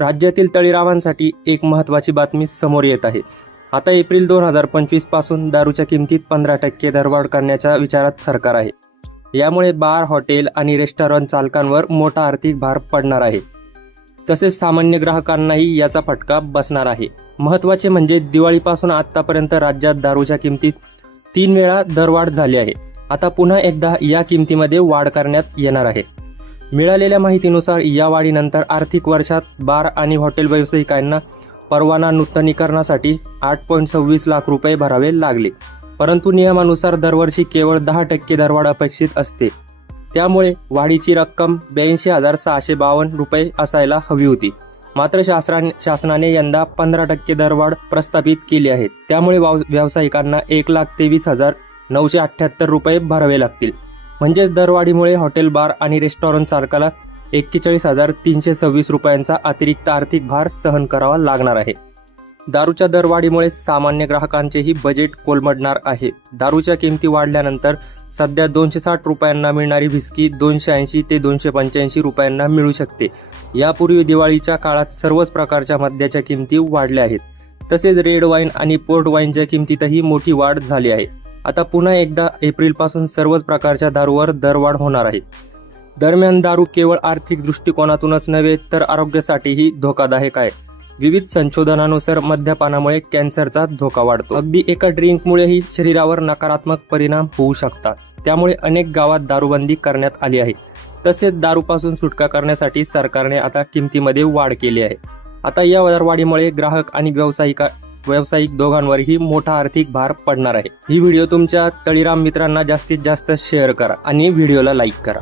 राज्यातील तळीरावांसाठी एक महत्त्वाची बातमी समोर येत आहे. आता एप्रिल दोन हजार पंचवीसपासून दारूच्या किमतीत पंधरा टक्के दरवाढ करण्याच्या विचारात सरकार आहे. यामुळे बार हॉटेल आणि रेस्टॉरंट चालकांवर मोठा आर्थिक भार पडणार आहे. तसेच सामान्य ग्राहकांनाही याचा फटका बसणार आहे. महत्त्वाचे म्हणजे दिवाळीपासून आतापर्यंत राज्यात दारूच्या किमतीत तीन वेळा दरवाढ झाली आहे. आता पुन्हा एकदा या किमतीमध्ये वाढ करण्यात येणार आहे. मिळालेल्या माहितीनुसार या वाढीनंतर आर्थिक वर्षात बार आणि हॉटेल व्यावसायिकांना परवाना नूतनीकरणासाठी आठ पॉईंट सव्वीस लाख रुपये भरावे लागले. परंतु नियमानुसार दरवर्षी केवळ दहा टक्के दरवाढ अपेक्षित असते. त्यामुळे वाढीची रक्कम ब्याऐंशी हजार सहाशे बावन्न रुपये असायला हवी होती. मात्र शासना शासनाने यंदा पंधरा टक्के दरवाढ प्रस्थापित केली आहे. त्यामुळे वाव- व्यावसायिकांना एक लाख तेवीस हजार नऊशे अठ्ठ्याहत्तर रुपये भरावे लागतील. म्हणजेच दरवाढीमुळे हॉटेल बार आणि रेस्टॉरंट चालकाला एक्केचाळीस हजार तीनशे सव्वीस रुपयांचा अतिरिक्त आर्थिक भार सहन करावा लागणार आहे. दारूच्या दरवाढीमुळे सामान्य ग्राहकांचेही बजेट कोलमडणार आहे. दारूच्या किमती वाढल्यानंतर सध्या दोनशे साठ रुपयांना मिळणारी व्हिस्की दोनशे ऐंशी ते दोनशे पंच्याऐंशी रुपयांना मिळू शकते. यापूर्वी दिवाळीच्या काळात सर्वच प्रकारच्या मद्याच्या किमती वाढल्या आहेत. तसेच रेड वाईन आणि पोर्ट वाईनच्या किमतीतही मोठी वाढ झाली आहे. आता पुन्हा एकदा एप्रिलपासून सर्वच प्रकारच्या दारूवर दरवाढ होणार आहे. दरम्यान दारू केवळ आर्थिक दृष्टिकोनातूनच नव्हे तर आरोग्यासाठीही धोकादायक आहे. विविध संशोधनानुसार मद्यपानामुळे कॅन्सरचा धोका वाढतो. अगदी एका ड्रिंकमुळेही शरीरावर नकारात्मक परिणाम होऊ शकतात. त्यामुळे अनेक गावात दारूबंदी करण्यात आली आहे. तसेच दारूपासून सुटका करण्यासाठी सरकारने आता किमतीमध्ये वाढ केली आहे. आता या दरवाढीमुळे ग्राहक आणि व्यावसायिका व्यावसायिक दोघांवरही मोठा आर्थिक भार पडणार आहे. ही व्हिडिओ तुमच्या तळीराम मित्रांना जास्तीत जास्त शेअर करा आणि व्हिडिओला लाईक करा.